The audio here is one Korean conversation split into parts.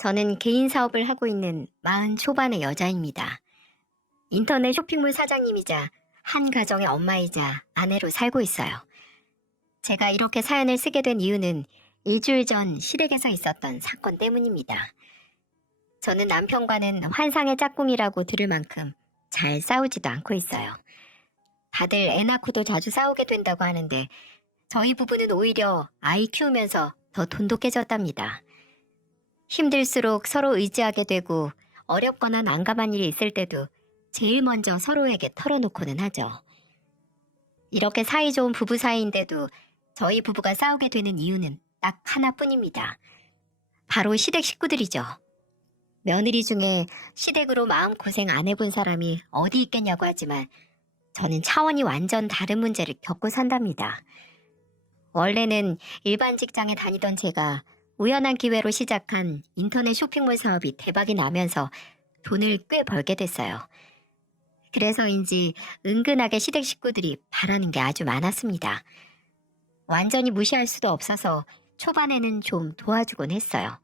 저는 개인 사업을 하고 있는 40 초반의 여자입니다. 인터넷 쇼핑몰 사장님이자 한 가정의 엄마이자 아내로 살고 있어요. 제가 이렇게 사연을 쓰게 된 이유는 일주일 전 시댁에서 있었던 사건 때문입니다. 저는 남편과는 환상의 짝꿍이라고 들을 만큼 잘 싸우지도 않고 있어요. 다들 애 낳고도 자주 싸우게 된다고 하는데 저희 부부는 오히려 아이 키우면서 더 돈독해졌답니다. 힘들수록 서로 의지하게 되고 어렵거나 난감한 일이 있을 때도 제일 먼저 서로에게 털어놓고는 하죠. 이렇게 사이좋은 부부 사이인데도 저희 부부가 싸우게 되는 이유는 딱 하나뿐입니다. 바로 시댁 식구들이죠. 며느리 중에 시댁으로 마음고생 안 해본 사람이 어디 있겠냐고 하지만 저는 차원이 완전 다른 문제를 겪고 산답니다. 원래는 일반 직장에 다니던 제가 우연한 기회로 시작한 인터넷 쇼핑몰 사업이 대박이 나면서 돈을 꽤 벌게 됐어요. 그래서인지 은근하게 시댁 식구들이 바라는 게 아주 많았습니다. 완전히 무시할 수도 없어서 초반에는 좀 도와주곤 했어요.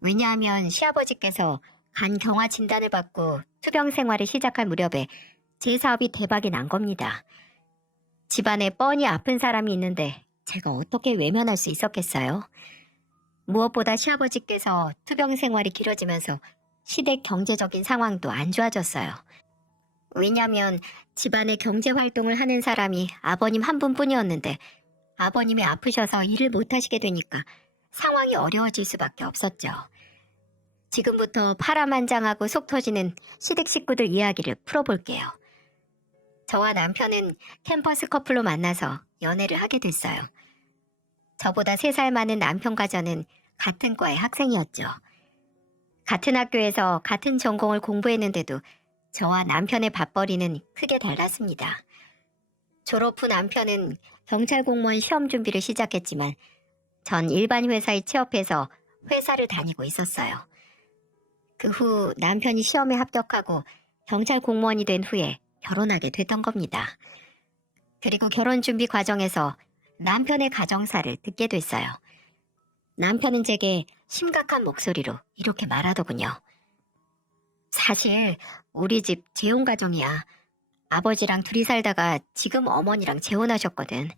왜냐하면 시아버지께서 간경화 진단을 받고 투병 생활을 시작할 무렵에 제 사업이 대박이 난 겁니다. 집안에 뻔히 아픈 사람이 있는데 제가 어떻게 외면할 수 있었겠어요? 무엇보다 시아버지께서 투병 생활이 길어지면서 시댁 경제적인 상황도 안 좋아졌어요. 왜냐하면 집안의 경제 활동을 하는 사람이 아버님 한 분뿐이었는데 아버님이 아프셔서 일을 못하시게 되니까 상황이 어려워질 수밖에 없었죠. 지금부터 파란만장하고 속 터지는 시댁 식구들 이야기를 풀어볼게요. 저와 남편은 캠퍼스 커플로 만나서 연애를 하게 됐어요. 저보다 3살 많은 남편과 저는 같은 과의 학생이었죠. 같은 학교에서 같은 전공을 공부했는데도 저와 남편의 밥벌이는 크게 달랐습니다. 졸업 후 남편은 경찰 공무원 시험 준비를 시작했지만 전 일반 회사에 취업해서 회사를 다니고 있었어요. 그 후 남편이 시험에 합격하고 경찰 공무원이 된 후에 결혼하게 됐던 겁니다. 그리고 결혼 준비 과정에서 남편의 가정사를 듣게 됐어요. 남편은 제게 심각한 목소리로 이렇게 말하더군요. 사실 우리 집 재혼 가정이야. 아버지랑 둘이 살다가 지금 어머니랑 재혼하셨거든.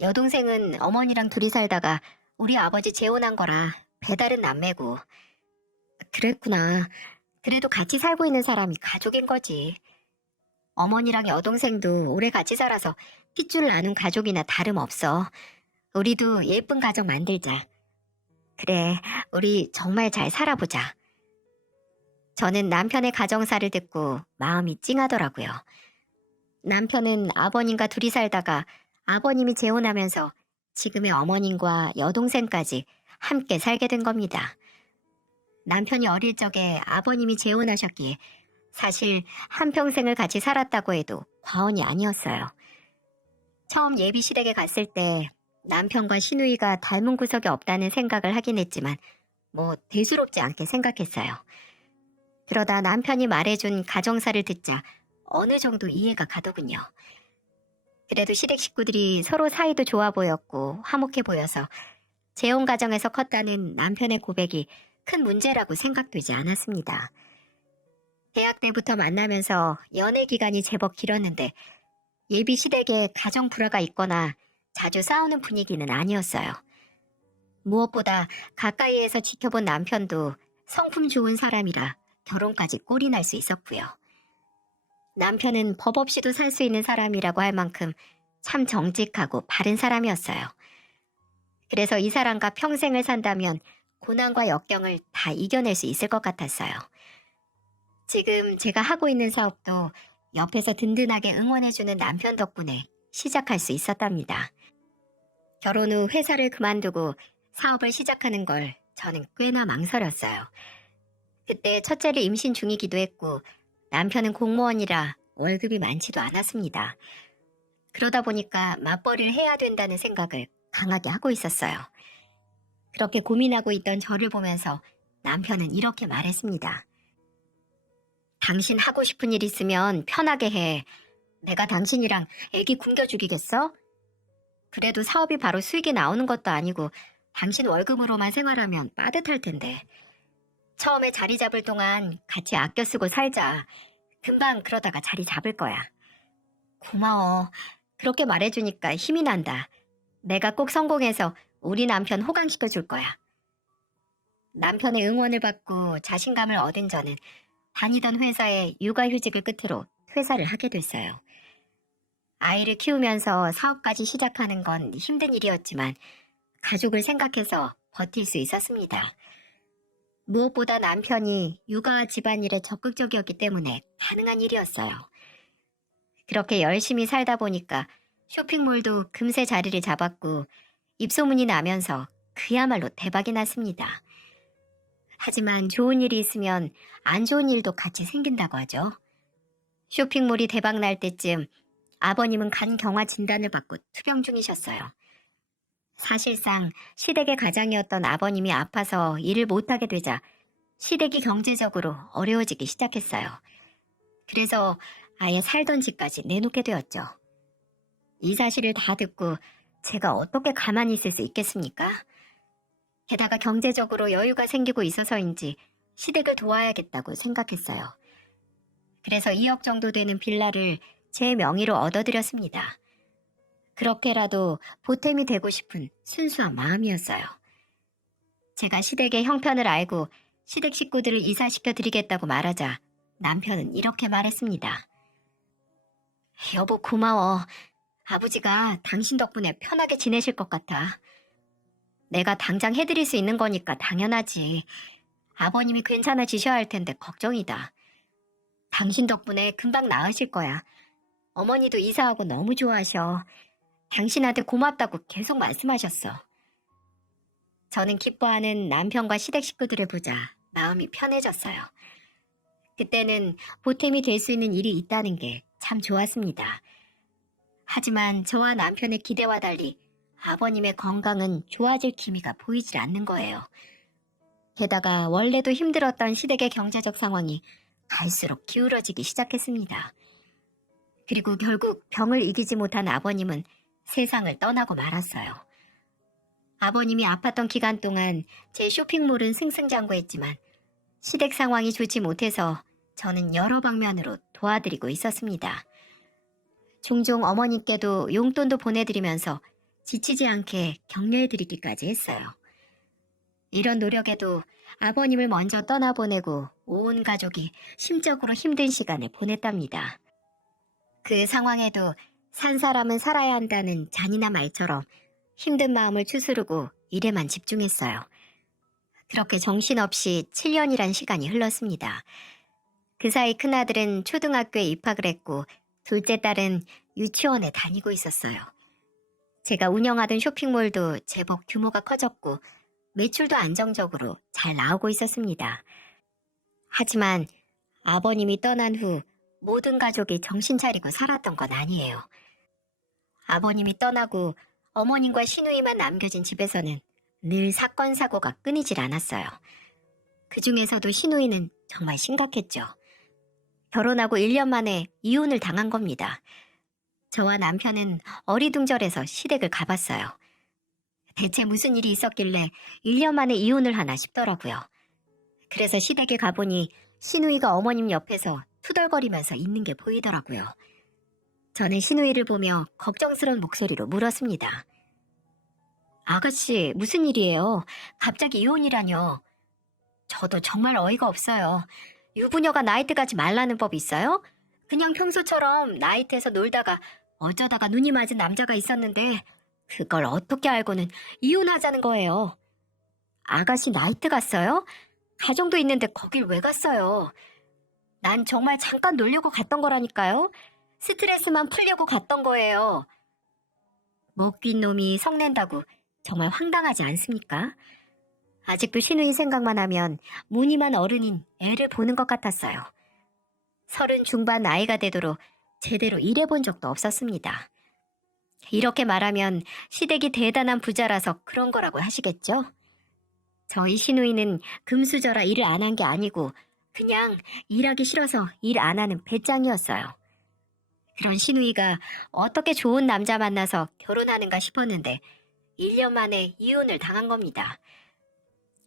여동생은 어머니랑 둘이 살다가 우리 아버지 재혼한 거라 배달은 남매고. 그랬구나. 그래도 같이 살고 있는 사람이 가족인 거지. 어머니랑 여동생도 오래 같이 살아서 핏줄 나눈 가족이나 다름없어. 우리도 예쁜 가정 만들자. 그래, 우리 정말 잘 살아보자. 저는 남편의 가정사를 듣고 마음이 찡하더라고요. 남편은 아버님과 둘이 살다가 아버님이 재혼하면서 지금의 어머님과 여동생까지 함께 살게 된 겁니다. 남편이 어릴 적에 아버님이 재혼하셨기에 사실 한평생을 같이 살았다고 해도 과언이 아니었어요. 처음 예비 시댁에 갔을 때 남편과 시누이가 닮은 구석이 없다는 생각을 하긴 했지만 대수롭지 않게 생각했어요. 그러다 남편이 말해준 가정사를 듣자 어느 정도 이해가 가더군요. 그래도 시댁 식구들이 서로 사이도 좋아 보였고 화목해 보여서 재혼 가정에서 컸다는 남편의 고백이 큰 문제라고 생각되지 않았습니다. 대학 때부터 만나면서 연애 기간이 제법 길었는데 예비 시댁에 가정 불화가 있거나 자주 싸우는 분위기는 아니었어요. 무엇보다 가까이에서 지켜본 남편도 성품 좋은 사람이라 결혼까지 꼴이 날 수 있었고요. 남편은 법 없이도 살 수 있는 사람이라고 할 만큼 참 정직하고 바른 사람이었어요. 그래서 이 사람과 평생을 산다면 고난과 역경을 다 이겨낼 수 있을 것 같았어요. 지금 제가 하고 있는 사업도 옆에서 든든하게 응원해주는 남편 덕분에 시작할 수 있었답니다. 결혼 후 회사를 그만두고 사업을 시작하는 걸 저는 꽤나 망설였어요. 그때 첫째를 임신 중이기도 했고 남편은 공무원이라 월급이 많지도 않았습니다. 그러다 보니까 맞벌이를 해야 된다는 생각을 강하게 하고 있었어요. 그렇게 고민하고 있던 저를 보면서 남편은 이렇게 말했습니다. 당신 하고 싶은 일 있으면 편하게 해. 내가 당신이랑 애기 굶겨 죽이겠어? 그래도 사업이 바로 수익이 나오는 것도 아니고 당신 월급으로만 생활하면 빠듯할 텐데. 처음에 자리 잡을 동안 같이 아껴 쓰고 살자. 금방 그러다가 자리 잡을 거야. 고마워. 그렇게 말해주니까 힘이 난다. 내가 꼭 성공해서 우리 남편 호강시켜 줄 거야. 남편의 응원을 받고 자신감을 얻은 저는 다니던 회사에 육아휴직을 끝으로 퇴사를 하게 됐어요. 아이를 키우면서 사업까지 시작하는 건 힘든 일이었지만 가족을 생각해서 버틸 수 있었습니다. 무엇보다 남편이 육아와 집안일에 적극적이었기 때문에 가능한 일이었어요. 그렇게 열심히 살다 보니까 쇼핑몰도 금세 자리를 잡았고 입소문이 나면서 그야말로 대박이 났습니다. 하지만 좋은 일이 있으면 안 좋은 일도 같이 생긴다고 하죠. 쇼핑몰이 대박 날 때쯤 아버님은 간경화 진단을 받고 투병 중이셨어요. 사실상 시댁의 가장이었던 아버님이 아파서 일을 못하게 되자 시댁이 경제적으로 어려워지기 시작했어요. 그래서 아예 살던 집까지 내놓게 되었죠. 이 사실을 다 듣고 제가 어떻게 가만히 있을 수 있겠습니까? 게다가 경제적으로 여유가 생기고 있어서인지 시댁을 도와야겠다고 생각했어요. 그래서 2억 정도 되는 빌라를 제 명의로 얻어들였습니다. 그렇게라도 보탬이 되고 싶은 순수한 마음이었어요. 제가 시댁의 형편을 알고 시댁 식구들을 이사시켜 드리겠다고 말하자 남편은 이렇게 말했습니다. 여보 고마워. 아버지가 당신 덕분에 편하게 지내실 것 같아. 내가 당장 해드릴 수 있는 거니까 당연하지. 아버님이 괜찮아지셔야 할 텐데 걱정이다. 당신 덕분에 금방 나으실 거야. 어머니도 이사하고 너무 좋아하셔. 당신한테 고맙다고 계속 말씀하셨어. 저는 기뻐하는 남편과 시댁 식구들을 보자 마음이 편해졌어요. 그때는 보탬이 될 수 있는 일이 있다는 게 참 좋았습니다. 하지만 저와 남편의 기대와 달리 아버님의 건강은 좋아질 기미가 보이질 않는 거예요. 게다가 원래도 힘들었던 시댁의 경제적 상황이 갈수록 기울어지기 시작했습니다. 그리고 결국 병을 이기지 못한 아버님은 세상을 떠나고 말았어요. 아버님이 아팠던 기간 동안 제 쇼핑몰은 승승장구했지만 시댁 상황이 좋지 못해서 저는 여러 방면으로 도와드리고 있었습니다. 종종 어머니께도 용돈도 보내드리면서 지치지 않게 격려해드리기까지 했어요. 이런 노력에도 아버님을 먼저 떠나보내고 온 가족이 심적으로 힘든 시간을 보냈답니다. 그 상황에도 산 사람은 살아야 한다는 잔인한 말처럼 힘든 마음을 추스르고 일에만 집중했어요. 그렇게 정신없이 7년이란 시간이 흘렀습니다. 그 사이 큰아들은 초등학교에 입학을 했고 둘째 딸은 유치원에 다니고 있었어요. 제가 운영하던 쇼핑몰도 제법 규모가 커졌고 매출도 안정적으로 잘 나오고 있었습니다. 하지만 아버님이 떠난 후 모든 가족이 정신 차리고 살았던 건 아니에요. 아버님이 떠나고 어머님과 시누이만 남겨진 집에서는 늘 사건 사고가 끊이질 않았어요. 그 중에서도 시누이는 정말 심각했죠. 결혼하고 1년 만에 이혼을 당한 겁니다. 저와 남편은 어리둥절해서 시댁을 가봤어요. 대체 무슨 일이 있었길래 1년 만에 이혼을 하나 싶더라고요. 그래서 시댁에 가보니 시누이가 어머님 옆에서 투덜거리면서 있는 게 보이더라고요. 저는 시누이를 보며 걱정스러운 목소리로 물었습니다. 아가씨, 무슨 일이에요? 갑자기 이혼이라뇨? 저도 정말 어이가 없어요. 유부녀가 나이트 가지 말라는 법 있어요? 그냥 평소처럼 나이트에서 놀다가 어쩌다가 눈이 맞은 남자가 있었는데 그걸 어떻게 알고는 이혼하자는 거예요. 아가씨 나이트 갔어요? 가정도 있는데 거길 왜 갔어요? 난 정말 잠깐 놀려고 갔던 거라니까요. 스트레스만 풀려고 갔던 거예요. 먹긴 놈이 성낸다고 정말 황당하지 않습니까? 아직도 시누이 생각만 하면 무늬만 어른인 애를 보는 것 같았어요. 30 중반 나이가 되도록 제대로 일해본 적도 없었습니다. 이렇게 말하면 시댁이 대단한 부자라서 그런 거라고 하시겠죠? 저희 시누이는 금수저라 일을 안 한 게 아니고 그냥 일하기 싫어서 일 안 하는 배짱이었어요. 그런 시누이가 어떻게 좋은 남자 만나서 결혼하는가 싶었는데 1년 만에 이혼을 당한 겁니다.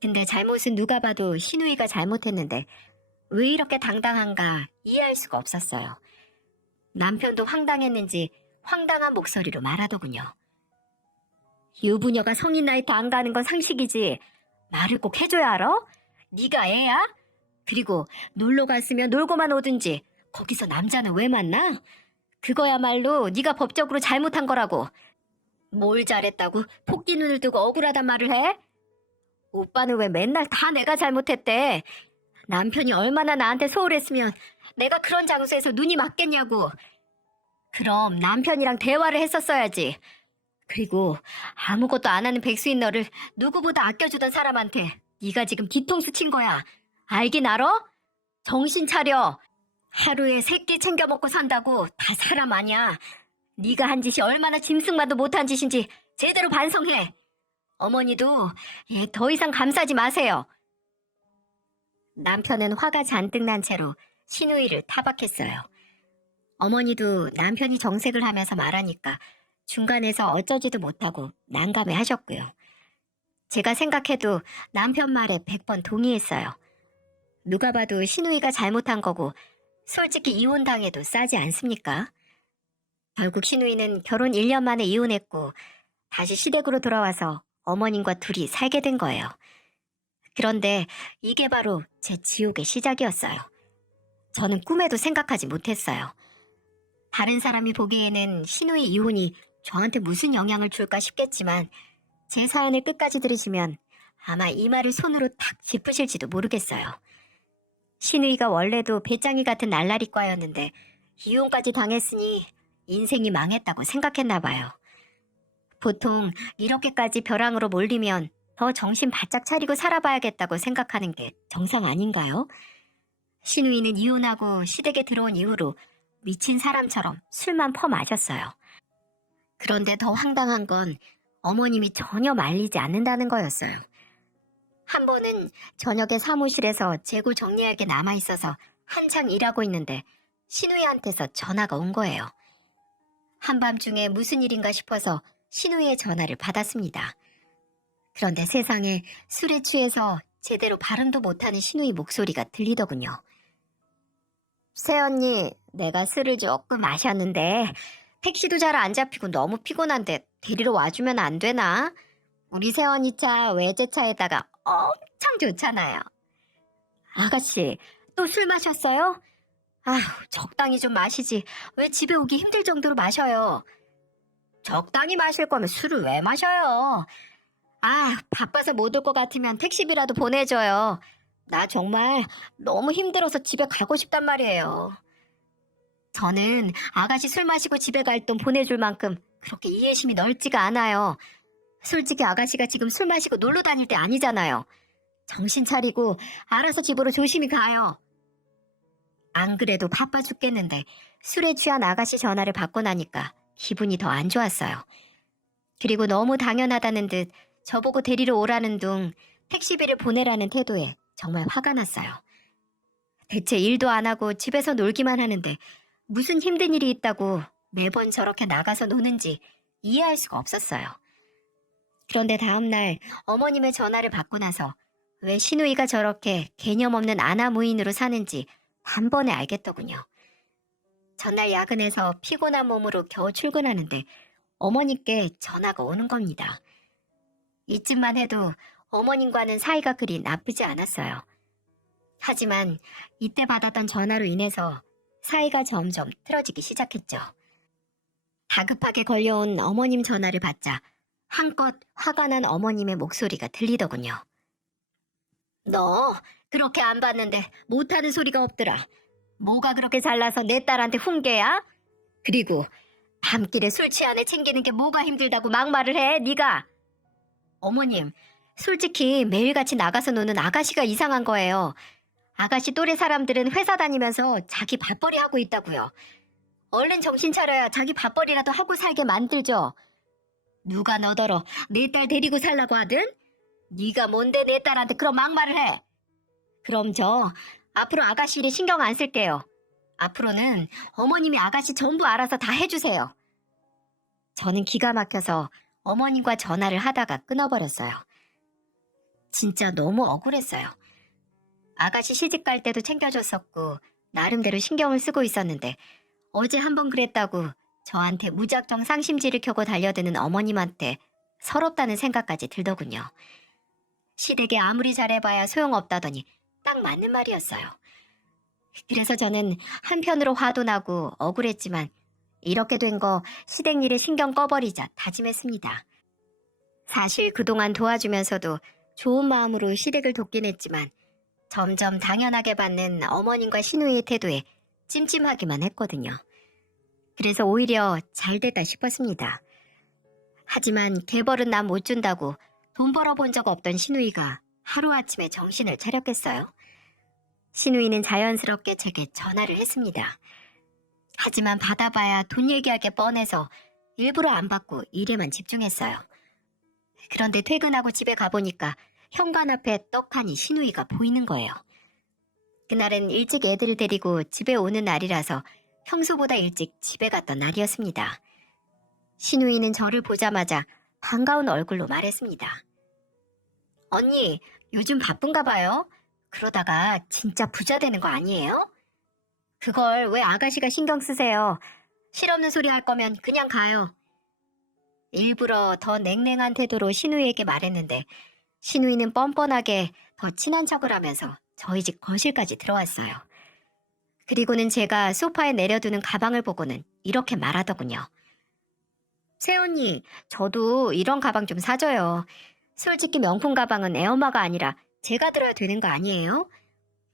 근데 잘못은 누가 봐도 신우이가 잘못했는데 왜 이렇게 당당한가 이해할 수가 없었어요. 남편도 황당했는지 황당한 목소리로 말하더군요. 유부녀가 성인 나이트 안 가는 건 상식이지. 말을 꼭 해줘야 알아? 네가 애야? 그리고 놀러 갔으면 놀고만 오든지 거기서 남자는 왜 만나? 그거야말로 네가 법적으로 잘못한 거라고. 뭘 잘했다고 토끼 눈을 뜨고 억울하단 말을 해? 오빠는 왜 맨날 다 내가 잘못했대? 남편이 얼마나 나한테 소홀했으면 내가 그런 장소에서 눈이 맞겠냐고. 그럼 남편이랑 대화를 했었어야지. 그리고 아무것도 안 하는 백수인 너를 누구보다 아껴주던 사람한테 네가 지금 뒤통수 친 거야. 알긴 알아? 정신 차려. 하루에 3끼 챙겨 먹고 산다고 다 사람 아니야. 네가 한 짓이 얼마나 짐승만도 못한 짓인지 제대로 반성해. 어머니도 더 이상 감싸지 마세요. 남편은 화가 잔뜩 난 채로 신우이를 타박했어요. 어머니도 남편이 정색을 하면서 말하니까 중간에서 어쩌지도 못하고 난감해 하셨고요. 제가 생각해도 남편 말에 100번 동의했어요. 누가 봐도 신우이가 잘못한 거고 솔직히 이혼당해도 싸지 않습니까? 결국 신우이는 결혼 1년 만에 이혼했고 다시 시댁으로 돌아와서 어머님과 둘이 살게 된 거예요. 그런데 이게 바로 제 지옥의 시작이었어요. 저는 꿈에도 생각하지 못했어요. 다른 사람이 보기에는 신우이 이혼이 저한테 무슨 영향을 줄까 싶겠지만 제 사연을 끝까지 들으시면 아마 이 말을 손으로 탁 짚으실지도 모르겠어요. 신우이가 원래도 배짱이 같은 날라리과였는데 이혼까지 당했으니 인생이 망했다고 생각했나 봐요. 보통 이렇게까지 벼랑으로 몰리면 더 정신 바짝 차리고 살아봐야겠다고 생각하는 게 정상 아닌가요? 신우이는 이혼하고 시댁에 들어온 이후로 미친 사람처럼 술만 퍼마셨어요. 그런데 더 황당한 건 어머님이 전혀 말리지 않는다는 거였어요. 한 번은 저녁에 사무실에서 재고 정리할 게 남아있어서 한창 일하고 있는데 신우이한테서 전화가 온 거예요. 한밤중에 무슨 일인가 싶어서 신우이의 전화를 받았습니다. 그런데 세상에 술에 취해서 제대로 발음도 못하는 신우이 목소리가 들리더군요. 새언니, 내가 술을 조금 마셨는데 택시도 잘 안 잡히고 너무 피곤한데 데리러 와주면 안 되나? 우리 새언니 차 외제차에다가 엄청 좋잖아요. 아가씨, 또 술 마셨어요? 아휴, 적당히 좀 마시지. 왜 집에 오기 힘들 정도로 마셔요? 적당히 마실 거면 술을 왜 마셔요? 아, 바빠서 못 올 것 같으면 택시비라도 보내줘요. 나 정말 너무 힘들어서 집에 가고 싶단 말이에요. 저는 아가씨 술 마시고 집에 갈 돈 보내줄 만큼 그렇게 이해심이 넓지가 않아요. 솔직히 아가씨가 지금 술 마시고 놀러 다닐 때 아니잖아요. 정신 차리고 알아서 집으로 조심히 가요. 안 그래도 바빠 죽겠는데 술에 취한 아가씨 전화를 받고 나니까 기분이 더 안 좋았어요. 그리고 너무 당연하다는 듯 저보고 데리러 오라는 둥 택시비를 보내라는 태도에 정말 화가 났어요. 대체 일도 안 하고 집에서 놀기만 하는데 무슨 힘든 일이 있다고 매번 저렇게 나가서 노는지 이해할 수가 없었어요. 그런데 다음날 어머님의 전화를 받고 나서 왜 신우이가 저렇게 개념 없는 아나무인으로 사는지 단번에 알겠더군요. 전날 야근해서 피곤한 몸으로 겨우 출근하는데 어머님께 전화가 오는 겁니다. 이쯤만 해도 어머님과는 사이가 그리 나쁘지 않았어요. 하지만 이때 받았던 전화로 인해서 사이가 점점 틀어지기 시작했죠. 다급하게 걸려온 어머님 전화를 받자 한껏 화가 난 어머님의 목소리가 들리더군요. 너 그렇게 안 봤는데 못하는 소리가 없더라. 뭐가 그렇게 잘나서 내 딸한테 훈계야? 그리고 밤길에 술 취한 애 챙기는 게 뭐가 힘들다고 막말을 해, 네가? 어머님, 솔직히 매일같이 나가서 노는 아가씨가 이상한 거예요. 아가씨 또래 사람들은 회사 다니면서 자기 밥벌이 하고 있다고요. 얼른 정신 차려야 자기 밥벌이라도 하고 살게 만들죠. 누가 너더러 내 딸 데리고 살라고 하든? 네가 뭔데 내 딸한테 그런 막말을 해? 그럼 저 앞으로 아가씨 일에 신경 안 쓸게요. 앞으로는 어머님이 아가씨 전부 알아서 다 해주세요. 저는 기가 막혀서 어머님과 전화를 하다가 끊어버렸어요. 진짜 너무 억울했어요. 아가씨 시집 갈 때도 챙겨줬었고 나름대로 신경을 쓰고 있었는데 어제 한번 그랬다고 저한테 무작정 상심지를 켜고 달려드는 어머님한테 서럽다는 생각까지 들더군요. 시댁에 아무리 잘해봐야 소용없다더니 딱 맞는 말이었어요. 그래서 저는 한편으로 화도 나고 억울했지만 이렇게 된 거 시댁 일에 신경 꺼버리자 다짐했습니다. 사실 그동안 도와주면서도 좋은 마음으로 시댁을 돕긴 했지만 점점 당연하게 받는 어머님과 시누이의 태도에 찜찜하기만 했거든요. 그래서 오히려 잘 됐다 싶었습니다. 하지만 개벌은 남 못 준다고 돈 벌어본 적 없던 시누이가 하루아침에 정신을 차렸겠어요? 시누이는 자연스럽게 제게 전화를 했습니다. 하지만 받아봐야 돈 얘기하기 뻔해서 일부러 안 받고 일에만 집중했어요. 그런데 퇴근하고 집에 가보니까 현관 앞에 떡하니 시누이가 보이는 거예요. 그날은 일찍 애들을 데리고 집에 오는 날이라서 평소보다 일찍 집에 갔던 날이었습니다. 시누이는 저를 보자마자 반가운 얼굴로 말했습니다. 언니, 요즘 바쁜가 봐요? 그러다가 진짜 부자 되는 거 아니에요? 그걸 왜 아가씨가 신경 쓰세요? 실없는 소리 할 거면 그냥 가요. 일부러 더 냉랭한 태도로 시누이에게 말했는데 시누이는 뻔뻔하게 더 친한 척을 하면서 저희 집 거실까지 들어왔어요. 그리고는 제가 소파에 내려두는 가방을 보고는 이렇게 말하더군요. 새언니, 저도 이런 가방 좀 사줘요. 솔직히 명품 가방은 애엄마가 아니라 제가 들어야 되는 거 아니에요?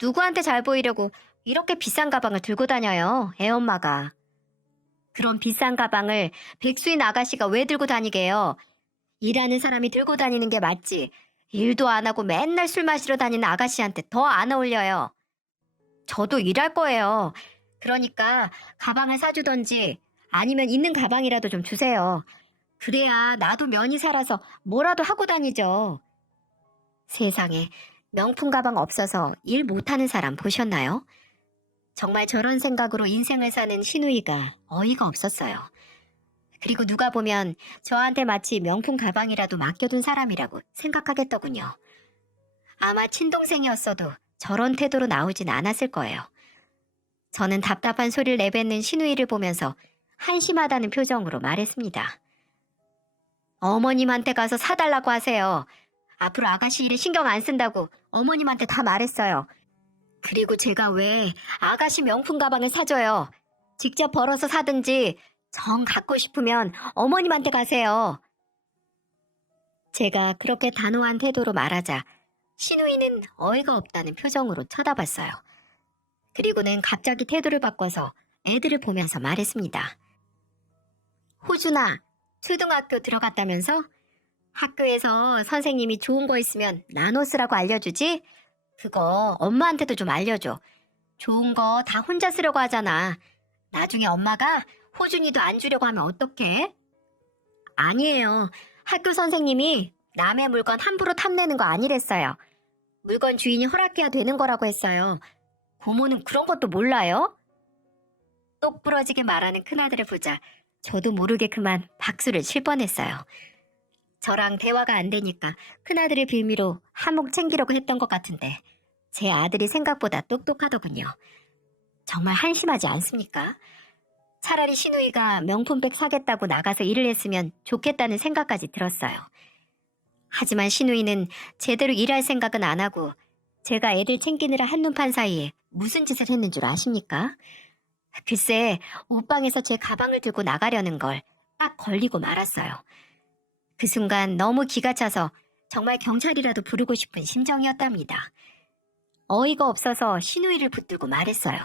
누구한테 잘 보이려고 이렇게 비싼 가방을 들고 다녀요, 애엄마가. 그런 비싼 가방을 백수인 아가씨가 왜 들고 다니게요? 일하는 사람이 들고 다니는 게 맞지. 일도 안 하고 맨날 술 마시러 다니는 아가씨한테 더 안 어울려요. 저도 일할 거예요. 그러니까 가방을 사주던지 아니면 있는 가방이라도 좀 주세요. 그래야 나도 면이 살아서 뭐라도 하고 다니죠. 세상에, 명품 가방 없어서 일 못하는 사람 보셨나요? 정말 저런 생각으로 인생을 사는 시누이가 어이가 없었어요. 그리고 누가 보면 저한테 마치 명품 가방이라도 맡겨둔 사람이라고 생각하겠더군요. 아마 친동생이었어도 저런 태도로 나오진 않았을 거예요. 저는 답답한 소리를 내뱉는 시누이를 보면서 한심하다는 표정으로 말했습니다. 어머님한테 가서 사달라고 하세요. 앞으로 아가씨 일에 신경 안 쓴다고 어머님한테 다 말했어요. 그리고 제가 왜 아가씨 명품 가방을 사줘요. 직접 벌어서 사든지 정 갖고 싶으면 어머님한테 가세요. 제가 그렇게 단호한 태도로 말하자 시누이는 어이가 없다는 표정으로 쳐다봤어요. 그리고는 갑자기 태도를 바꿔서 애들을 보면서 말했습니다. 호준아, 초등학교 들어갔다면서? 학교에서 선생님이 좋은 거 있으면 나눠 쓰라고 알려주지? 그거 엄마한테도 좀 알려줘. 좋은 거 다 혼자 쓰려고 하잖아. 나중에 엄마가 호준이도 안 주려고 하면 어떡해? 아니에요. 학교 선생님이 남의 물건 함부로 탐내는 거 아니랬어요. 물건 주인이 허락해야 되는 거라고 했어요. 고모는 그런 것도 몰라요? 똑 부러지게 말하는 큰아들을 보자 저도 모르게 그만 박수를 칠 뻔했어요. 저랑 대화가 안 되니까 큰아들의 빌미로 한몫 챙기려고 했던 것 같은데 제 아들이 생각보다 똑똑하더군요. 정말 한심하지 않습니까? 차라리 시누이가 명품백 사겠다고 나가서 일을 했으면 좋겠다는 생각까지 들었어요. 하지만 시누이는 제대로 일할 생각은 안 하고 제가 애들 챙기느라 한눈판 사이에 무슨 짓을 했는 줄 아십니까? 글쎄, 옷방에서 제 가방을 들고 나가려는 걸 딱 걸리고 말았어요. 그 순간 너무 기가 차서 정말 경찰이라도 부르고 싶은 심정이었답니다. 어이가 없어서 시누이를 붙들고 말했어요.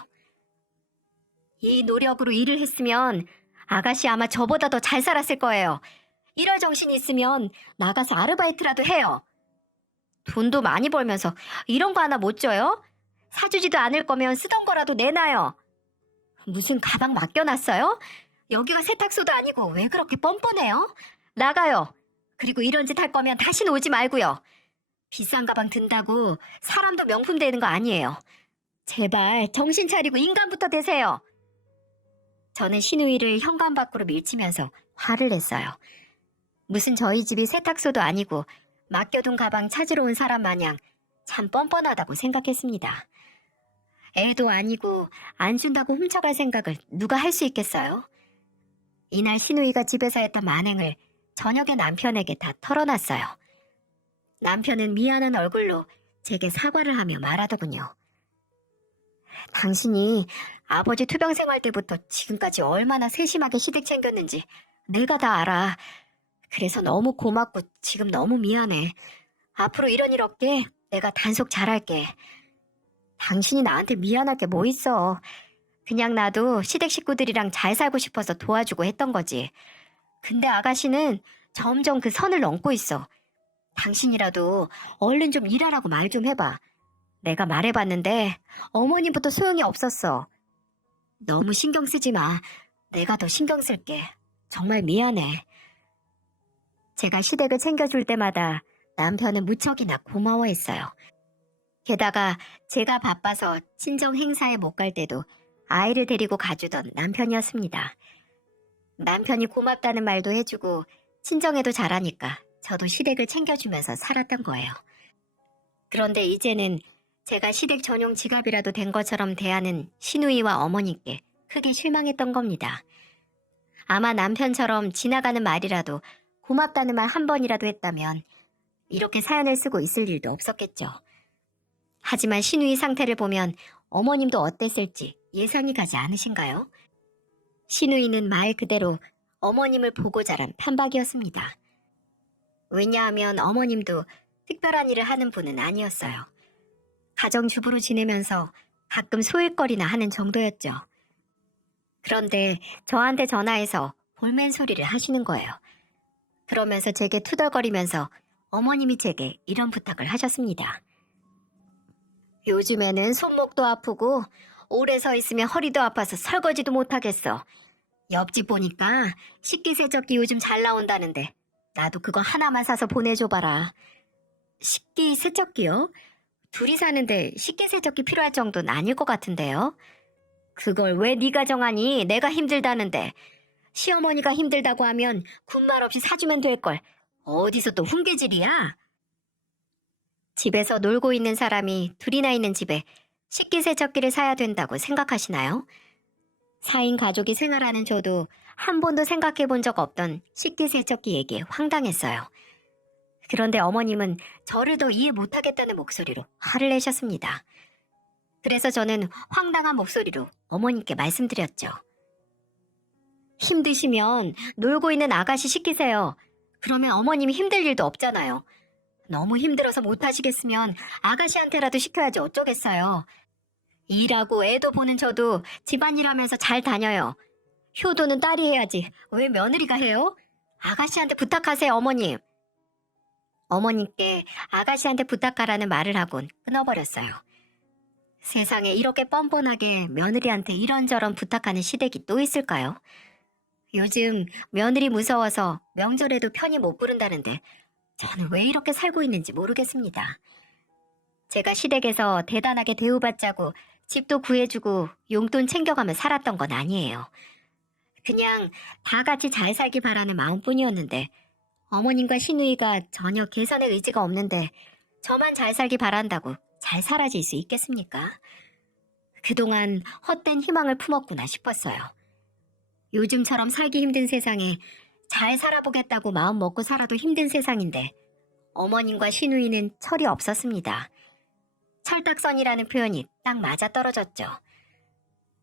이 노력으로 일을 했으면 아가씨 아마 저보다 더 잘 살았을 거예요. 이럴 정신이 있으면 나가서 아르바이트라도 해요. 돈도 많이 벌면서 이런 거 하나 못 줘요? 사주지도 않을 거면 쓰던 거라도 내놔요. 무슨 가방 맡겨놨어요? 여기가 세탁소도 아니고 왜 그렇게 뻔뻔해요? 나가요. 그리고 이런 짓 할 거면 다시는 오지 말고요. 비싼 가방 든다고 사람도 명품 되는 거 아니에요. 제발 정신 차리고 인간부터 되세요. 저는 시누이를 현관 밖으로 밀치면서 화를 냈어요. 무슨 저희 집이 세탁소도 아니고 맡겨둔 가방 찾으러 온 사람 마냥 참 뻔뻔하다고 생각했습니다. 애도 아니고 안 준다고 훔쳐갈 생각을 누가 할 수 있겠어요? 이날 신우이가 집에서 했던 만행을 저녁에 남편에게 다 털어놨어요. 남편은 미안한 얼굴로 제게 사과를 하며 말하더군요. 당신이 아버지 투병 생활 때부터 지금까지 얼마나 세심하게 시댁 챙겼는지 내가 다 알아. 그래서 너무 고맙고 지금 너무 미안해. 앞으로 이런 일 없게 내가 단속 잘할게. 당신이 나한테 미안할 게 뭐 있어. 그냥 나도 시댁 식구들이랑 잘 살고 싶어서 도와주고 했던 거지. 근데 아가씨는 점점 그 선을 넘고 있어. 당신이라도 얼른 좀 일하라고 말 좀 해봐. 내가 말해봤는데 어머님부터 소용이 없었어. 너무 신경 쓰지 마. 내가 더 신경 쓸게. 정말 미안해. 제가 시댁을 챙겨줄 때마다 남편은 무척이나 고마워했어요. 게다가 제가 바빠서 친정 행사에 못 갈 때도 아이를 데리고 가주던 남편이었습니다. 남편이 고맙다는 말도 해주고 친정에도 잘하니까 저도 시댁을 챙겨주면서 살았던 거예요. 그런데 이제는 제가 시댁 전용 지갑이라도 된 것처럼 대하는 시누이와 어머니께 크게 실망했던 겁니다. 아마 남편처럼 지나가는 말이라도 고맙다는 말 한 번이라도 했다면 이렇게 사연을 쓰고 있을 일도 없었겠죠. 하지만 시누이 상태를 보면 어머님도 어땠을지 예상이 가지 않으신가요? 시누이는 말 그대로 어머님을 보고 자란 판박이었습니다. 왜냐하면 어머님도 특별한 일을 하는 분은 아니었어요. 가정주부로 지내면서 가끔 소일거리나 하는 정도였죠. 그런데 저한테 전화해서 볼멘 소리를 하시는 거예요. 그러면서 제게 투덜거리면서 어머님이 제게 이런 부탁을 하셨습니다. 요즘에는 손목도 아프고 오래 서 있으면 허리도 아파서 설거지도 못하겠어. 옆집 보니까 식기세척기 요즘 잘 나온다는데 나도 그거 하나만 사서 보내줘봐라. 식기세척기요? 둘이 사는데 식기세척기 필요할 정도는 아닐 것 같은데요? 그걸 왜 네가 정하니? 내가 힘들다는데. 시어머니가 힘들다고 하면 군말 없이 사주면 될걸. 어디서 또 훈계질이야? 집에서 놀고 있는 사람이 둘이나 있는 집에 식기세척기를 사야 된다고 생각하시나요? 4인 가족이 생활하는 저도 한 번도 생각해 본 적 없던 식기세척기 얘기에 황당했어요. 그런데 어머님은 저를 더 이해 못하겠다는 목소리로 화를 내셨습니다. 그래서 저는 황당한 목소리로 어머님께 말씀드렸죠. 힘드시면 놀고 있는 아가씨 시키세요. 그러면 어머님이 힘들 일도 없잖아요. 너무 힘들어서 못하시겠으면 아가씨한테라도 시켜야지 어쩌겠어요. 일하고 애도 보는 저도 집안일하면서 잘 다녀요. 효도는 딸이 해야지 왜 며느리가 해요? 아가씨한테 부탁하세요, 어머님. 어머님께 아가씨한테 부탁하라는 말을 하곤 끊어버렸어요. 세상에 이렇게 뻔뻔하게 며느리한테 이런저런 부탁하는 시댁이 또 있을까요? 요즘 며느리 무서워서 명절에도 편히 못 부른다는데 저는 왜 이렇게 살고 있는지 모르겠습니다. 제가 시댁에서 대단하게 대우받자고 집도 구해주고 용돈 챙겨가며 살았던 건 아니에요. 그냥 다 같이 잘 살기 바라는 마음뿐이었는데 어머님과 시누이가 전혀 개선의 의지가 없는데 저만 잘 살기 바란다고 잘 사라질 수 있겠습니까? 그동안 헛된 희망을 품었구나 싶었어요. 요즘처럼 살기 힘든 세상에 잘 살아보겠다고 마음 먹고 살아도 힘든 세상인데 어머님과 시누이는 철이 없었습니다. 철딱선이라는 표현이 딱 맞아떨어졌죠.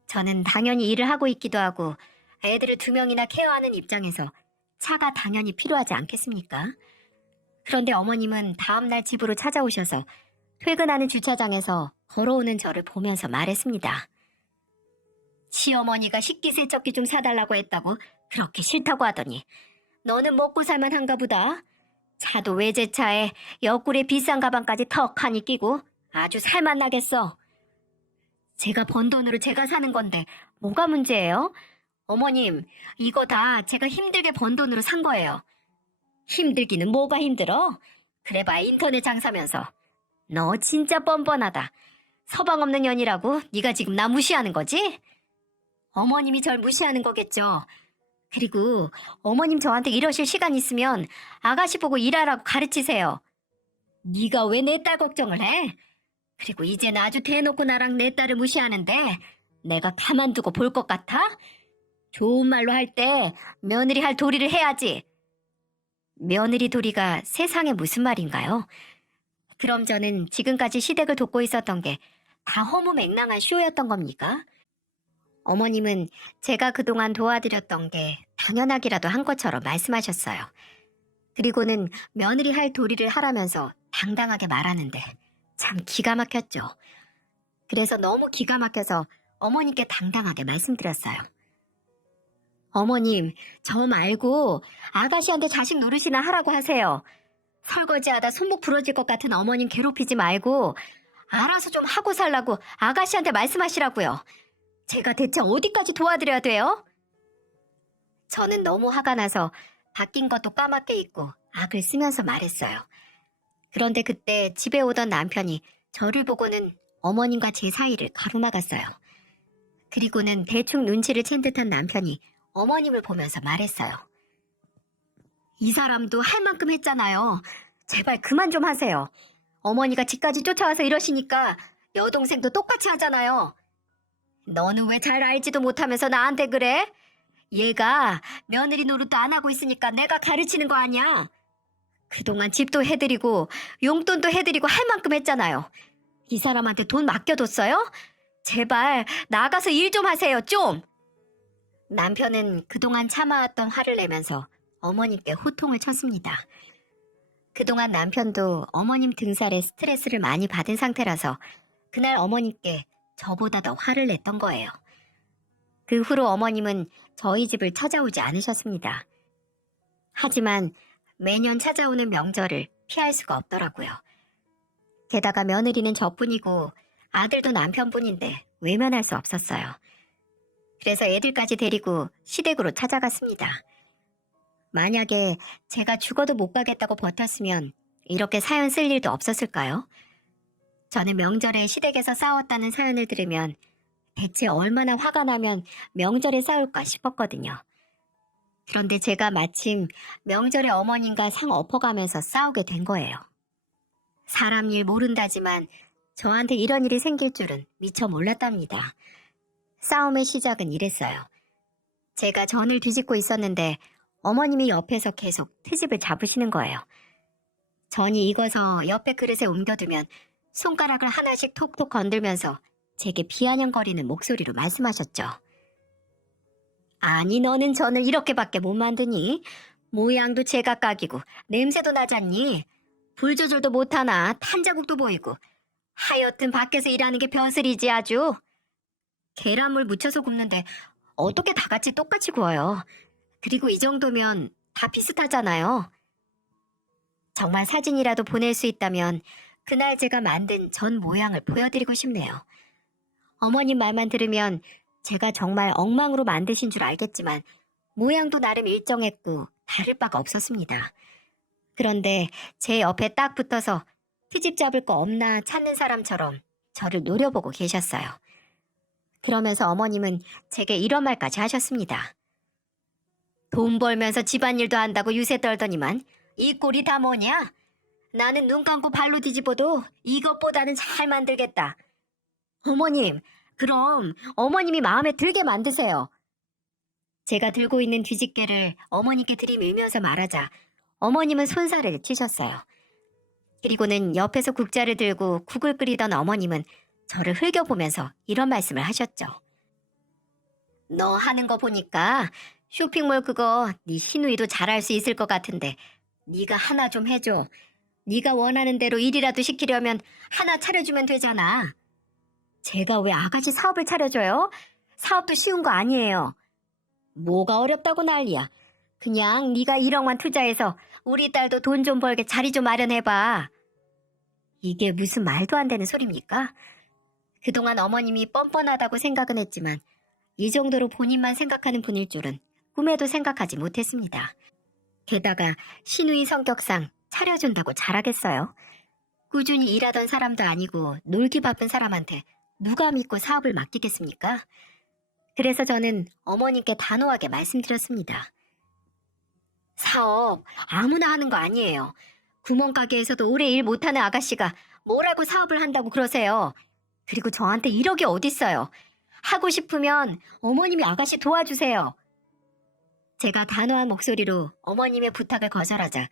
저는 당연히 일을 하고 있기도 하고 애들을 2명이나 케어하는 입장에서 차가 당연히 필요하지 않겠습니까? 그런데 어머님은 다음날 집으로 찾아오셔서 퇴근하는 주차장에서 걸어오는 저를 보면서 말했습니다. 시어머니가 식기세척기 좀 사달라고 했다고 그렇게 싫다고 하더니 너는 먹고 살만 한가 보다. 차도 외제차에 옆구리에 비싼 가방까지 턱하니 끼고 아주 살만 나겠어. 제가 번 돈으로 제가 사는 건데 뭐가 문제예요? 어머님, 이거 다 제가 힘들게 번 돈으로 산 거예요. 힘들기는 뭐가 힘들어? 그래봐야 인터넷 장사면서. 너 진짜 뻔뻔하다. 서방 없는 년이라고 네가 지금 나 무시하는 거지? 어머님이 절 무시하는 거겠죠. 그리고 어머님 저한테 이러실 시간 있으면 아가씨 보고 일하라고 가르치세요. 네가 왜 내 딸 걱정을 해? 그리고 이제는 아주 대놓고 나랑 내 딸을 무시하는데 내가 가만두고 볼 것 같아? 좋은 말로 할 때 며느리 할 도리를 해야지. 며느리 도리가 세상에 무슨 말인가요? 그럼 저는 지금까지 시댁을 돕고 있었던 게 다 허무맹랑한 쇼였던 겁니까? 어머님은 제가 그동안 도와드렸던 게 당연하기라도 한 것처럼 말씀하셨어요. 그리고는 며느리 할 도리를 하라면서 당당하게 말하는데 참 기가 막혔죠. 그래서 너무 기가 막혀서 어머니께 당당하게 말씀드렸어요. 어머님, 저 말고 아가씨한테 자식 노릇이나 하라고 하세요. 설거지하다 손목 부러질 것 같은 어머님 괴롭히지 말고 알아서 좀 하고 살라고 아가씨한테 말씀하시라고요. 제가 대체 어디까지 도와드려야 돼요? 저는 너무 화가 나서 바뀐 것도 까맣게 잊고 악을 쓰면서 말했어요. 그런데 그때 집에 오던 남편이 저를 보고는 어머님과 제 사이를 가로막았어요. 그리고는 대충 눈치를 챈 듯한 남편이 어머님을 보면서 말했어요. 이 사람도 할 만큼 했잖아요. 제발 그만 좀 하세요. 어머니가 집까지 쫓아와서 이러시니까 여동생도 똑같이 하잖아요. 너는 왜 잘 알지도 못하면서 나한테 그래? 얘가 며느리 노릇도 안 하고 있으니까 내가 가르치는 거 아니야. 그동안 집도 해드리고 용돈도 해드리고 할 만큼 했잖아요. 이 사람한테 돈 맡겨뒀어요? 제발 나가서 일 좀 하세요, 좀! 남편은 그동안 참아왔던 화를 내면서 어머님께 호통을 쳤습니다. 그동안 남편도 어머님 등살에 스트레스를 많이 받은 상태라서 그날 어머님께 저보다 더 화를 냈던 거예요. 그 후로 어머님은 저희 집을 찾아오지 않으셨습니다. 하지만 매년 찾아오는 명절을 피할 수가 없더라고요. 게다가 며느리는 저뿐이고 아들도 남편뿐인데 외면할 수 없었어요. 그래서 애들까지 데리고 시댁으로 찾아갔습니다. 만약에 제가 죽어도 못 가겠다고 버텼으면 이렇게 사연 쓸 일도 없었을까요? 저는 명절에 시댁에서 싸웠다는 사연을 들으면 대체 얼마나 화가 나면 명절에 싸울까 싶었거든요. 그런데 제가 마침 명절에 어머님과 상 엎어가면서 싸우게 된 거예요. 사람 일 모른다지만 저한테 이런 일이 생길 줄은 미처 몰랐답니다. 싸움의 시작은 이랬어요. 제가 전을 뒤집고 있었는데 어머님이 옆에서 계속 트집을 잡으시는 거예요. 전이 익어서 옆에 그릇에 옮겨두면 손가락을 하나씩 톡톡 건들면서 제게 비아냥거리는 목소리로 말씀하셨죠. 아니 너는 전을 이렇게밖에 못 만드니? 모양도 제각각이고 냄새도 나잖니? 불 조절도 못하나 탄자국도 보이고 하여튼 밖에서 일하는 게 벼슬이지 아주. 계란물 묻혀서 굽는데 어떻게 다 같이 똑같이 구워요. 그리고 이 정도면 다 비슷하잖아요. 정말 사진이라도 보낼 수 있다면 그날 제가 만든 전 모양을 보여드리고 싶네요. 어머님 말만 들으면 제가 정말 엉망으로 만드신 줄 알겠지만 모양도 나름 일정했고 다를 바가 없었습니다. 그런데 제 옆에 딱 붙어서 트집 잡을 거 없나 찾는 사람처럼 저를 노려보고 계셨어요. 그러면서 어머님은 제게 이런 말까지 하셨습니다. 돈 벌면서 집안일도 한다고 유세 떨더니만 이 꼴이 다 뭐냐? 나는 눈 감고 발로 뒤집어도 이것보다는 잘 만들겠다. 어머님, 그럼 어머님이 마음에 들게 만드세요. 제가 들고 있는 뒤집개를 어머니께 들이밀면서 말하자 어머님은 손살을 치셨어요. 그리고는 옆에서 국자를 들고 국을 끓이던 어머님은 저를 흘겨보면서 이런 말씀을 하셨죠. 너 하는 거 보니까 쇼핑몰 그거 네 시누이도 잘할 수 있을 것 같은데 네가 하나 좀 해줘. 네가 원하는 대로 일이라도 시키려면 하나 차려주면 되잖아. 제가 왜 아가씨 사업을 차려줘요? 사업도 쉬운 거 아니에요. 뭐가 어렵다고 난리야. 그냥 네가 1억만 투자해서 우리 딸도 돈 좀 벌게 자리 좀 마련해봐. 이게 무슨 말도 안 되는 소리입니까? 그동안 어머님이 뻔뻔하다고 생각은 했지만 이 정도로 본인만 생각하는 분일 줄은 꿈에도 생각하지 못했습니다. 게다가 시누이 성격상 차려준다고 잘하겠어요? 꾸준히 일하던 사람도 아니고 놀기 바쁜 사람한테 누가 믿고 사업을 맡기겠습니까? 그래서 저는 어머님께 단호하게 말씀드렸습니다. 사업 아무나 하는 거 아니에요. 구멍가게에서도 오래 일 못하는 아가씨가 뭐라고 사업을 한다고 그러세요. 그리고 저한테 1억이 어딨어요. 하고 싶으면 어머님이 아가씨 도와주세요. 제가 단호한 목소리로 어머님의 부탁을 거절하자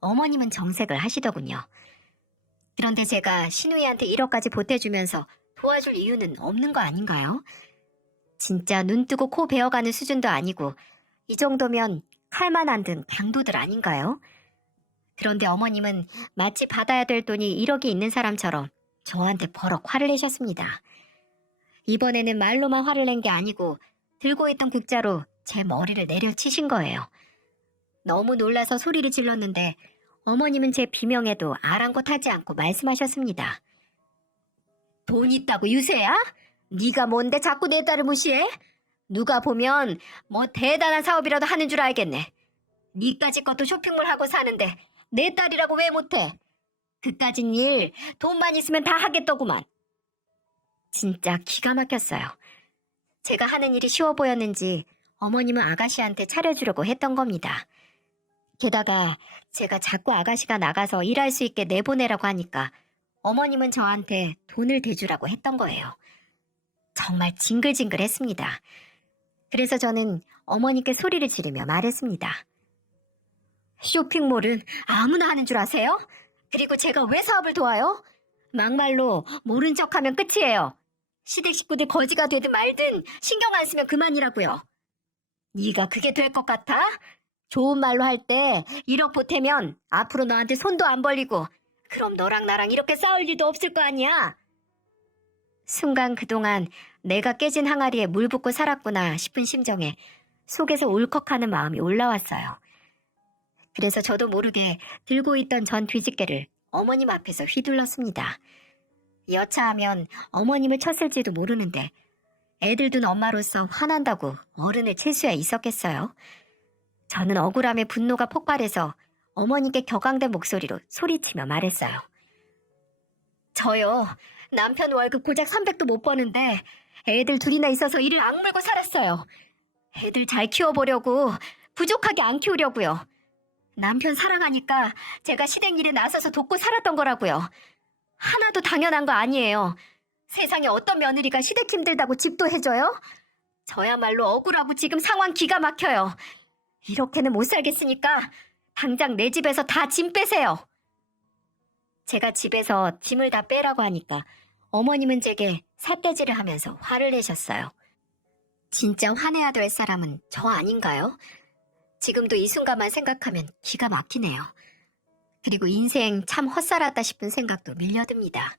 어머님은 정색을 하시더군요. 그런데 제가 신우이한테 1억까지 보태주면서 도와줄 이유는 없는 거 아닌가요? 진짜 눈 뜨고 코 베어가는 수준도 아니고 이 정도면 칼만 안 든 강도들 아닌가요? 그런데 어머님은 마치 받아야 될 돈이 1억이 있는 사람처럼 저한테 버럭 화를 내셨습니다. 이번에는 말로만 화를 낸 게 아니고 들고 있던 국자로 제 머리를 내려치신 거예요. 너무 놀라서 소리를 질렀는데 어머님은 제 비명에도 아랑곳하지 않고 말씀하셨습니다. 돈 있다고 유세야? 네가 뭔데 자꾸 내 딸을 무시해? 누가 보면 뭐 대단한 사업이라도 하는 줄 알겠네. 니까지 것도 쇼핑몰 하고 사는데 내 딸이라고 왜 못해? 그까진 일 돈만 있으면 다 하겠더구만. 진짜 기가 막혔어요. 제가 하는 일이 쉬워 보였는지 어머님은 아가씨한테 차려주려고 했던 겁니다. 게다가 제가 자꾸 아가씨가 나가서 일할 수 있게 내보내라고 하니까 어머님은 저한테 돈을 대주라고 했던 거예요. 정말 징글징글했습니다. 그래서 저는 어머니께 소리를 지르며 말했습니다. 쇼핑몰은 아무나 하는 줄 아세요? 그리고 제가 왜 사업을 도와요? 막말로 모른 척하면 끝이에요. 시댁 식구들 거지가 되든 말든 신경 안 쓰면 그만이라고요. 네가 그게 될 것 같아? 좋은 말로 할 때 1억 보태면 앞으로 너한테 손도 안 벌리고 그럼 너랑 나랑 이렇게 싸울 일도 없을 거 아니야. 순간 그동안 내가 깨진 항아리에 물 붓고 살았구나 싶은 심정에 속에서 울컥하는 마음이 올라왔어요. 그래서 저도 모르게 들고 있던 전 뒤집개를 어머님 앞에서 휘둘렀습니다. 여차하면 어머님을 쳤을지도 모르는데 애들 둔 엄마로서 화난다고 어른을 칠 수야 있었겠어요. 저는 억울함에 분노가 폭발해서 어머님께 격앙된 목소리로 소리치며 말했어요. 저요. 남편 월급 고작 300도 못 버는데 애들 둘이나 있어서 이를 악물고 살았어요. 애들 잘 키워보려고 부족하게 안 키우려고요. 남편 사랑하니까 제가 시댁 일에 나서서 돕고 살았던 거라고요. 하나도 당연한 거 아니에요. 세상에 어떤 며느리가 시댁 힘들다고 집도 해줘요? 저야말로 억울하고 지금 상황 기가 막혀요. 이렇게는 못 살겠으니까 당장 내 집에서 다 짐 빼세요. 제가 집에서 짐을 다 빼라고 하니까 어머님은 제게 삿대질을 하면서 화를 내셨어요. 진짜 화내야 될 사람은 저 아닌가요? 지금도 이 순간만 생각하면 기가 막히네요. 그리고 인생 참 헛살았다 싶은 생각도 밀려듭니다.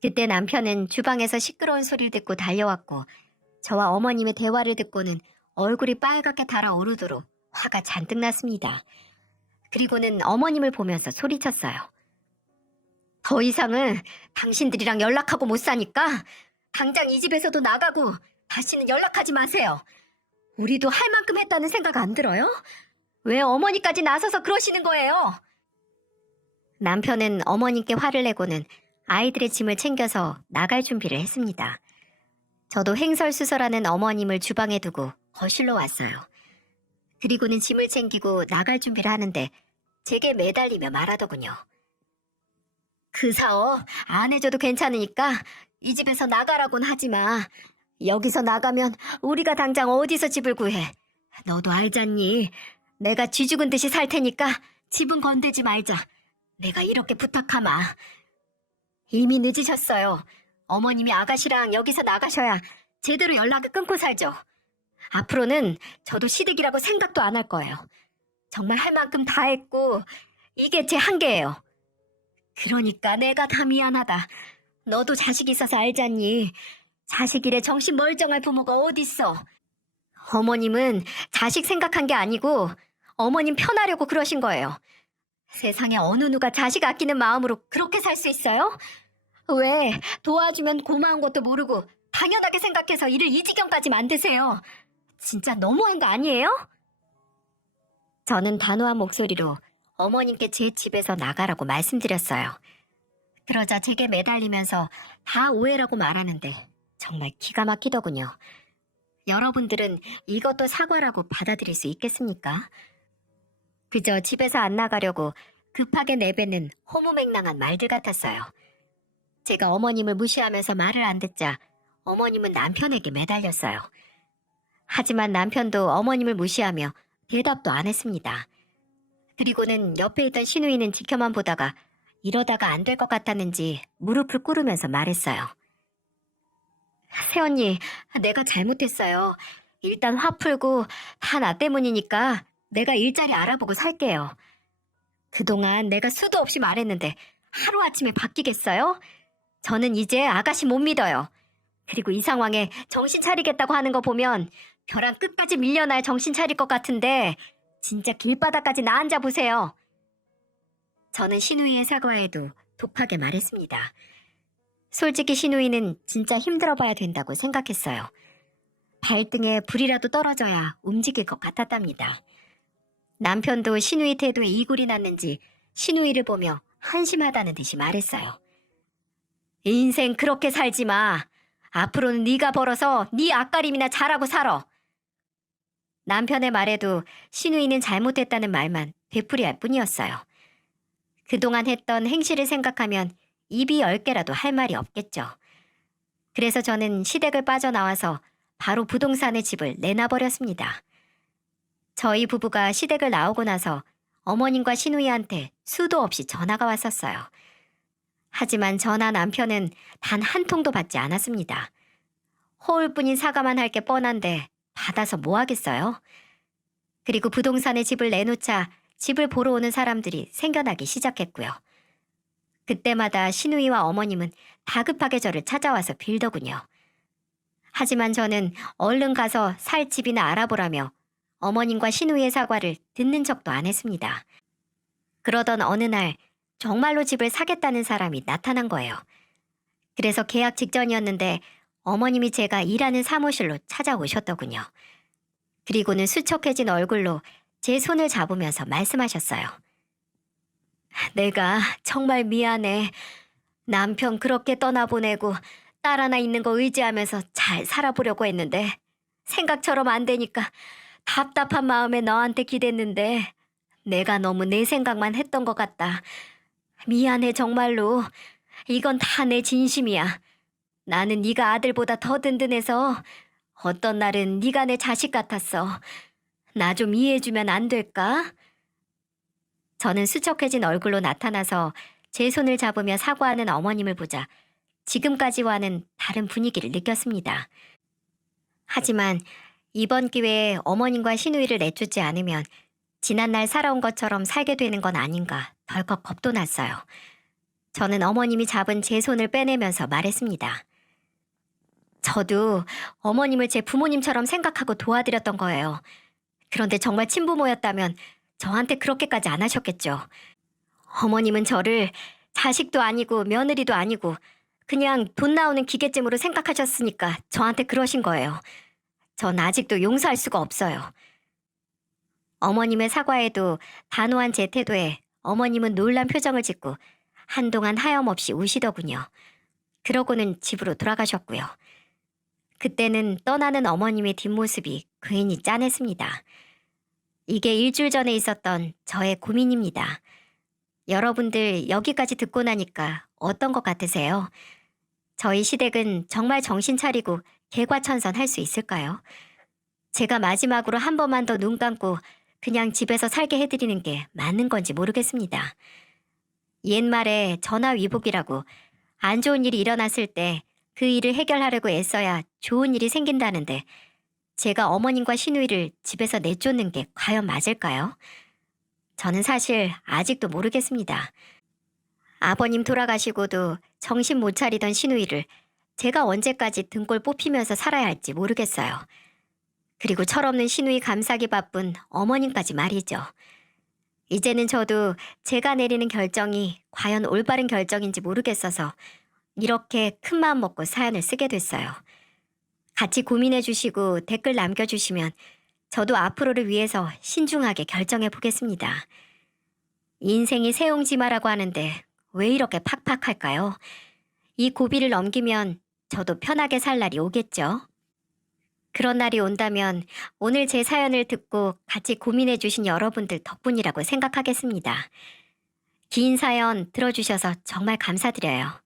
그때 남편은 주방에서 시끄러운 소리를 듣고 달려왔고 저와 어머님의 대화를 듣고는 얼굴이 빨갛게 달아오르도록 화가 잔뜩 났습니다. 그리고는 어머님을 보면서 소리쳤어요. 더 이상은 당신들이랑 연락하고 못 사니까 당장 이 집에서도 나가고 다시는 연락하지 마세요. 우리도 할 만큼 했다는 생각 안 들어요? 왜 어머니까지 나서서 그러시는 거예요? 남편은 어머님께 화를 내고는 아이들의 짐을 챙겨서 나갈 준비를 했습니다. 저도 횡설수설하는 어머님을 주방에 두고 거실로 왔어요. 그리고는 짐을 챙기고 나갈 준비를 하는데 제게 매달리며 말하더군요. 그 사업 안 해줘도 괜찮으니까 이 집에서 나가라곤 하지 마. 여기서 나가면 우리가 당장 어디서 집을 구해. 너도 알잖니. 내가 쥐 죽은 듯이 살 테니까 집은 건들지 말자. 내가 이렇게 부탁하마. 이미 늦으셨어요. 어머님이 아가씨랑 여기서 나가셔야 제대로 연락을 끊고 살죠. 앞으로는 저도 시댁이라고 생각도 안 할 거예요. 정말 할 만큼 다 했고 이게 제 한계예요. 그러니까 내가 다 미안하다. 너도 자식 있어서 알잖니. 자식 일에 정신 멀쩡할 부모가 어딨어. 어머님은 자식 생각한 게 아니고 어머님 편하려고 그러신 거예요. 세상에 어느 누가 자식 아끼는 마음으로 그렇게 살 수 있어요? 왜 도와주면 고마운 것도 모르고 당연하게 생각해서 일을 이 지경까지 만드세요. 진짜 너무한 거 아니에요? 저는 단호한 목소리로 어머님께 제 집에서 나가라고 말씀드렸어요. 그러자 제게 매달리면서 다 오해라고 말하는데 정말 기가 막히더군요. 여러분들은 이것도 사과라고 받아들일 수 있겠습니까? 그저 집에서 안 나가려고 급하게 내뱉는 허무맹랑한 말들 같았어요. 제가 어머님을 무시하면서 말을 안 듣자 어머님은 남편에게 매달렸어요. 하지만 남편도 어머님을 무시하며 대답도 안 했습니다. 그리고는 옆에 있던 시누이는 지켜만 보다가 이러다가 안 될 것 같았는지 무릎을 꿇으면서 말했어요. 새언니, 내가 잘못했어요. 일단 화 풀고 다 나 때문이니까 내가 일자리 알아보고 살게요. 그동안 내가 수도 없이 말했는데 하루아침에 바뀌겠어요? 저는 이제 아가씨 못 믿어요. 그리고 이 상황에 정신 차리겠다고 하는 거 보면 벼랑 끝까지 밀려날 정신 차릴 것 같은데 진짜 길바닥까지 나앉아 보세요. 저는 시누이의 사과에도 독하게 말했습니다. 솔직히 시누이는 진짜 힘들어봐야 된다고 생각했어요. 발등에 불이라도 떨어져야 움직일 것 같았답니다. 남편도 시누이 태도에 이골이 났는지 시누이를 보며 한심하다는 듯이 말했어요. 인생 그렇게 살지 마. 앞으로는 네가 벌어서 네 앞가림이나 잘하고 살아. 남편의 말에도 시누이는 잘못했다는 말만 되풀이할 뿐이었어요. 그동안 했던 행실을 생각하면 입이 10개라도 할 말이 없겠죠. 그래서 저는 시댁을 빠져나와서 바로 부동산의 집을 내놔버렸습니다. 저희 부부가 시댁을 나오고 나서 어머님과 시누이한테 수도 없이 전화가 왔었어요. 하지만 전화 남편은 단 한 통도 받지 않았습니다. 허울뿐인 사과만 할 게 뻔한데 받아서 뭐 하겠어요? 그리고 부동산에 집을 내놓자 집을 보러 오는 사람들이 생겨나기 시작했고요. 그때마다 시누이와 어머님은 다급하게 저를 찾아와서 빌더군요. 하지만 저는 얼른 가서 살 집이나 알아보라며 어머님과 시누이의 사과를 듣는 척도 안 했습니다. 그러던 어느 날 정말로 집을 사겠다는 사람이 나타난 거예요. 그래서 계약 직전이었는데 어머님이 제가 일하는 사무실로 찾아오셨더군요. 그리고는 수척해진 얼굴로 제 손을 잡으면서 말씀하셨어요. 내가 정말 미안해. 남편 그렇게 떠나보내고 딸 하나 있는 거 의지하면서 잘 살아보려고 했는데 생각처럼 안 되니까 답답한 마음에 너한테 기댔는데 내가 너무 내 생각만 했던 것 같다. 미안해 정말로. 이건 다 내 진심이야. 나는 네가 아들보다 더 든든해서 어떤 날은 네가 내 자식 같았어. 나 좀 이해해주면 안 될까? 저는 수척해진 얼굴로 나타나서 제 손을 잡으며 사과하는 어머님을 보자 지금까지와는 다른 분위기를 느꼈습니다. 하지만 이번 기회에 어머님과 시누이를 내쫓지 않으면 지난날 살아온 것처럼 살게 되는 건 아닌가 덜컥 겁도 났어요. 저는 어머님이 잡은 제 손을 빼내면서 말했습니다. 저도 어머님을 제 부모님처럼 생각하고 도와드렸던 거예요. 그런데 정말 친부모였다면 저한테 그렇게까지 안 하셨겠죠. 어머님은 저를 자식도 아니고 며느리도 아니고 그냥 돈 나오는 기계쯤으로 생각하셨으니까 저한테 그러신 거예요. 전 아직도 용서할 수가 없어요. 어머님의 사과에도 단호한 제 태도에 어머님은 놀란 표정을 짓고 한동안 하염없이 우시더군요. 그러고는 집으로 돌아가셨고요. 그때는 떠나는 어머님의 뒷모습이 괜히 짠했습니다. 이게 일주일 전에 있었던 저의 고민입니다. 여러분들 여기까지 듣고 나니까 어떤 것 같으세요? 저희 시댁은 정말 정신 차리고 개과천선할 수 있을까요? 제가 마지막으로 한 번만 더 눈 감고 그냥 집에서 살게 해드리는 게 맞는 건지 모르겠습니다. 옛말에 전화위복이라고 안 좋은 일이 일어났을 때 그 일을 해결하려고 애써야 좋은 일이 생긴다는데 제가 어머님과 시누이를 집에서 내쫓는 게 과연 맞을까요? 저는 사실 아직도 모르겠습니다. 아버님 돌아가시고도 정신 못 차리던 시누이를 제가 언제까지 등골 뽑히면서 살아야 할지 모르겠어요. 그리고 철없는 시누이 감싸기 바쁜 어머님까지 말이죠. 이제는 저도 제가 내리는 결정이 과연 올바른 결정인지 모르겠어서 이렇게 큰 마음 먹고 사연을 쓰게 됐어요. 같이 고민해 주시고 댓글 남겨주시면 저도 앞으로를 위해서 신중하게 결정해 보겠습니다. 인생이 새옹지마라고 하는데 왜 이렇게 팍팍할까요? 이 고비를 넘기면 저도 편하게 살 날이 오겠죠? 그런 날이 온다면 오늘 제 사연을 듣고 같이 고민해 주신 여러분들 덕분이라고 생각하겠습니다. 긴 사연 들어주셔서 정말 감사드려요.